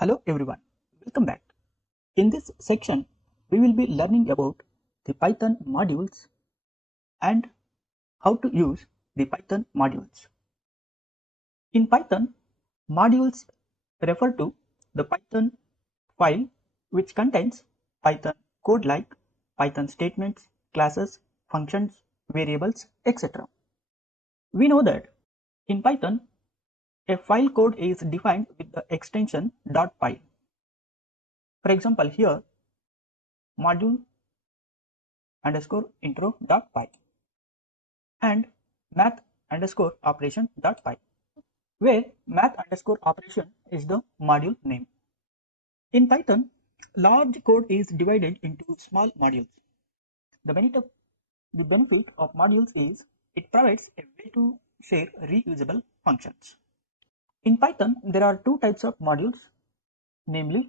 Hello everyone, welcome back. In this section, we will be learning about the Python modules and how to use the Python modules. In Python, modules refer to the Python file which contains Python code like Python statements, classes, functions, variables, etc. We know that in Python, a file code is defined with the extension .py. For example, here module underscore intro.py and math underscore operation.py, where math underscore operation is the module name. In Python, large code is divided into small modules. The benefit of modules is it provides a way to share reusable functions. In Python, there are two types of modules, namely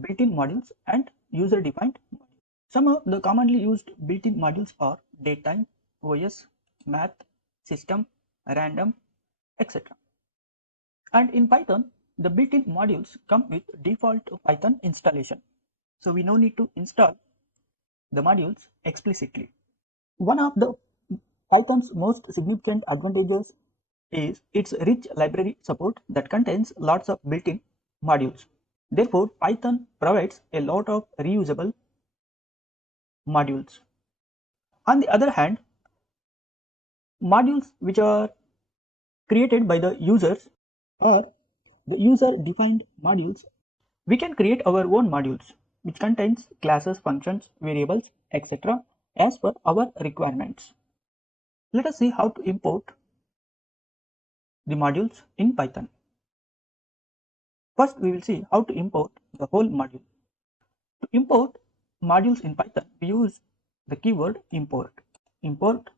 built-in modules and user-defined modules. Some of the commonly used built-in modules are datetime, OS, math, system, random, etc. And in Python, the built-in modules come with default Python installation. So we no need to install the modules explicitly. One of the Python's most significant advantages is its rich library support that contains lots of built-in modules. Therefore, Python provides a lot of reusable modules. On the other hand, modules which are created by the users or the user-defined modules, we can create our own modules which contains classes, functions, variables, etc. as per our requirements. Let us see how to import the modules in Python. First, we will see how to import the whole module. To import modules in Python, we use the keyword import. Import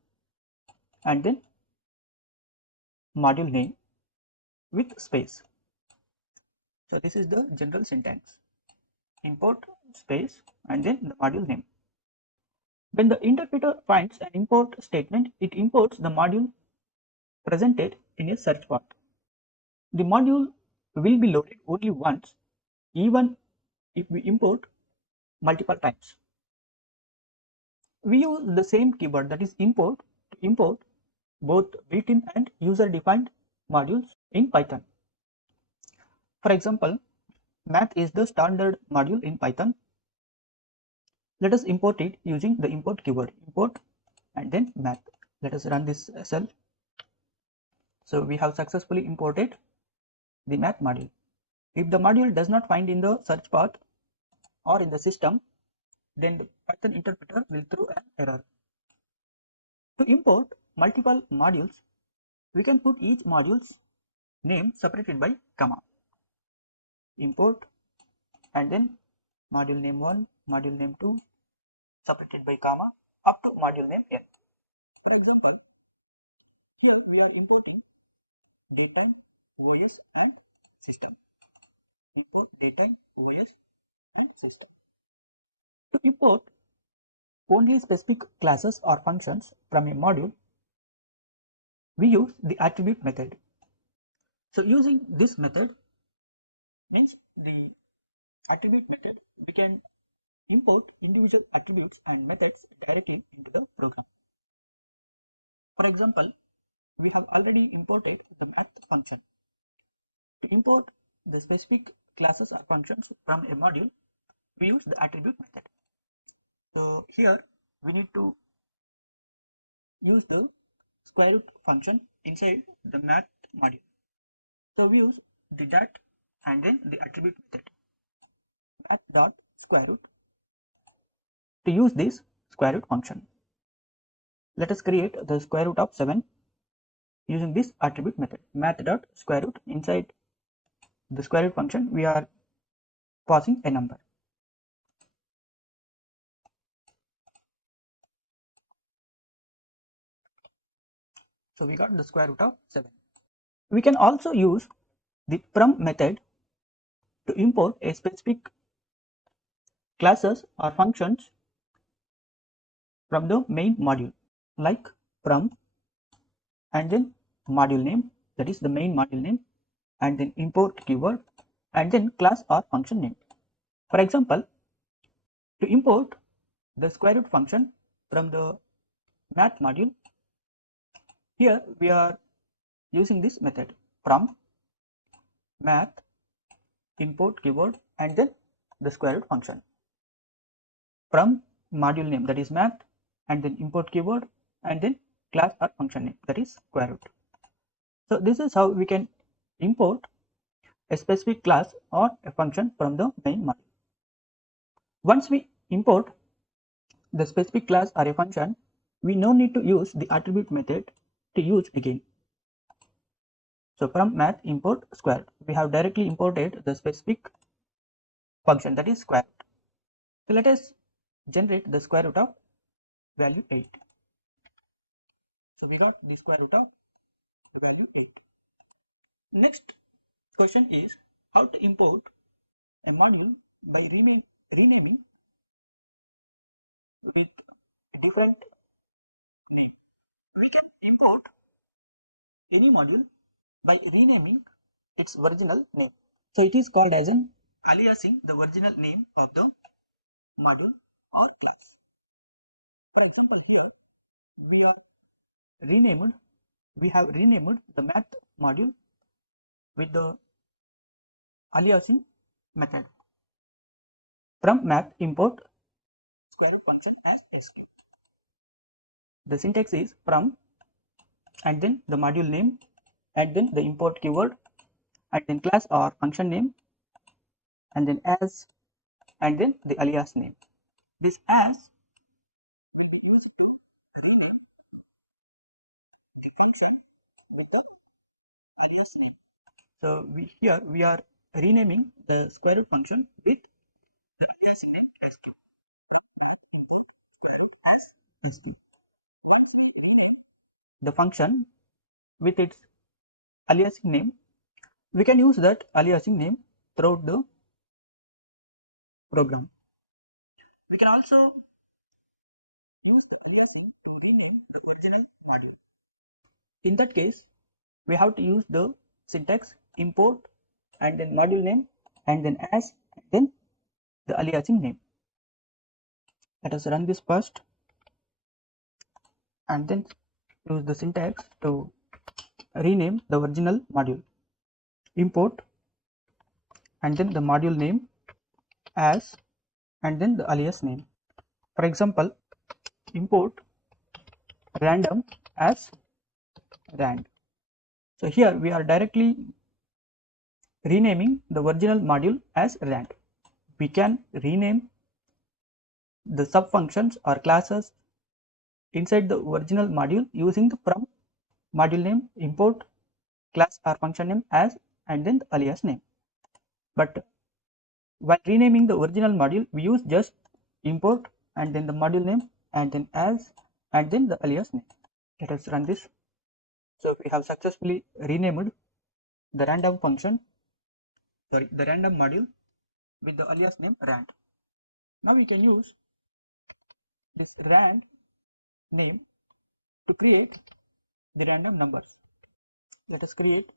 and then module name with space. So this is the general syntax. Import space and then the module name. When the interpreter finds an import statement, it imports the module presented in a search path. The module will be loaded only once, even if we import multiple times. We use the same keyword, that is import, to import both built-in and user-defined modules in Python. For example, math is the standard module in Python. Let us import it using the import keyword, import and then math. Let us run this cell. So we have successfully imported the math module. If the module does not find in the search path or in the system, then the Python interpreter will throw an error. To import multiple modules, we can put each module's name separated by comma. Import and then module name 1, module name 2, separated by comma, up to module name n. For example, here we are importing datetime, OS and system. Import datetime, OS and system. To import only specific classes or functions from a module, we use the attribute method. So using this method means the attribute method, we can import individual attributes and methods directly into the program. For example, we have already imported the math function. To import the specific classes or functions from a module, we use the attribute method. So here we need to use the square root function inside the math module. So we use the dat and then the attribute method, math dot square root, to use this square root function. Let us create the square root of 7 using this attribute method, math dot square root. Inside the square root function, we are passing a number. So we got the square root of 7. We can also use the from method to import a specific classes or functions from the main module, like from and then module name, that is the main module name, and then import keyword and then class or function name. For example, to import the square root function from the math module, here we are using this method from math import keyword and then the square root function from module name, that is math, and then import keyword and then class or function name, that is square root. So this is how we can import a specific class or a function from the main module. Once we import the specific class or a function, we no need to use the attribute method to use again. So from math import square, we have directly imported the specific function, that is square root. So let us generate the square root of value 8. So we got the square root of value 8. Next question is how to import a module by renaming with a different name. We can import any module by renaming its original name. So it is called as an aliasing the original name of the module or class. For example, here we have renamed the math module with the aliasing method from math import square root function as sq. The syntax is from and then the module name and then the import keyword and then class or function name and then as and then the alias name. This as used to rename the function with the alias name. So here we are renaming the square root function with the alias name as the function with its aliasing name. We can use that aliasing name throughout the program. We can also use the aliasing to rename the original module. In that case, we have to use the syntax import and then module name and then as and then the aliasing name. Let us run this first and then use the syntax to rename the original module. Import and then the module name as and then the alias name. For example, import random as rand. So here we are directly renaming the original module as rand. We can rename the sub functions or classes inside the original module using the from module name import class or function name as and then the alias name. But while renaming the original module, we use just import and then the module name and then as and then the alias name. Let us run this. So we have successfully renamed the random module with the alias name rand. Now we can use this rand name to create the random numbers. Let us create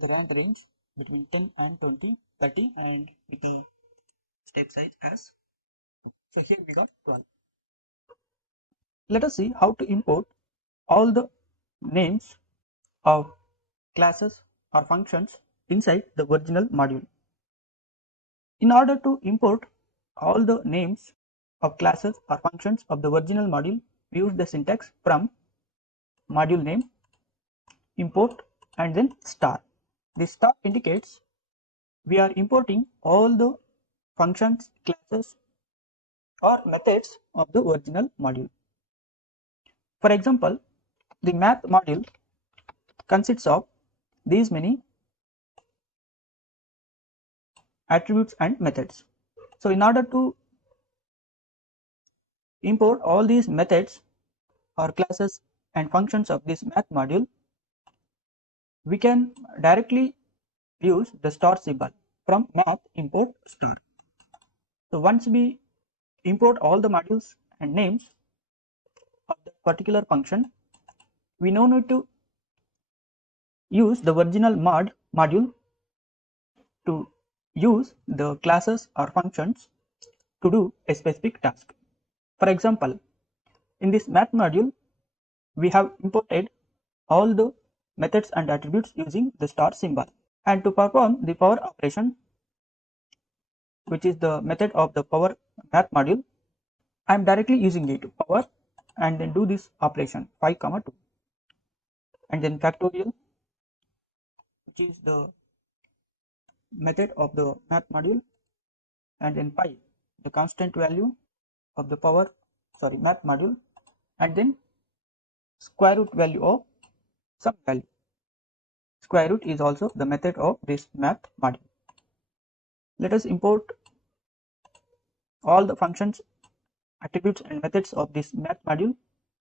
the rand range between 10 and 20, 30 and with the step size as. So here we got 12. Let us see how to import all the names of classes or functions inside the original module. In order to import all the names of classes or functions of the original module, we use the syntax from module name import and then star. This star indicates we are importing all the functions, classes or methods of the original module. For example, the math module consists of these many attributes and methods. So in order to import all these methods or classes and functions of this math module, we can directly use the star symbol from math import star. So once we import all the modules and names of the particular function, we no need to use the original module to use the classes or functions to do a specific task. For example, in this math module, we have imported all the methods and attributes using the star symbol. And to perform the power operation, which is the method of the power math module, I am directly using it power and then do this operation 5 comma 2 and then factorial, which is the method of the math module, and then pi, the constant value of the math module, and then square root value of some value. Square root is also the method of this math module. Let us import all the functions, attributes and methods of this math module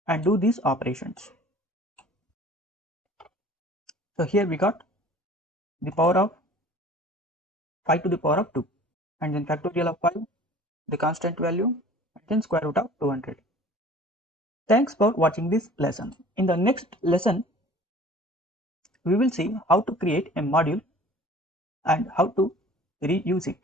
and do these operations. So here we got the power of 5 to the power of 2 and then factorial of 5, the constant value, and then square root of 200. Thanks for watching this lesson. In the next lesson, we will see how to create a module and how to reuse it.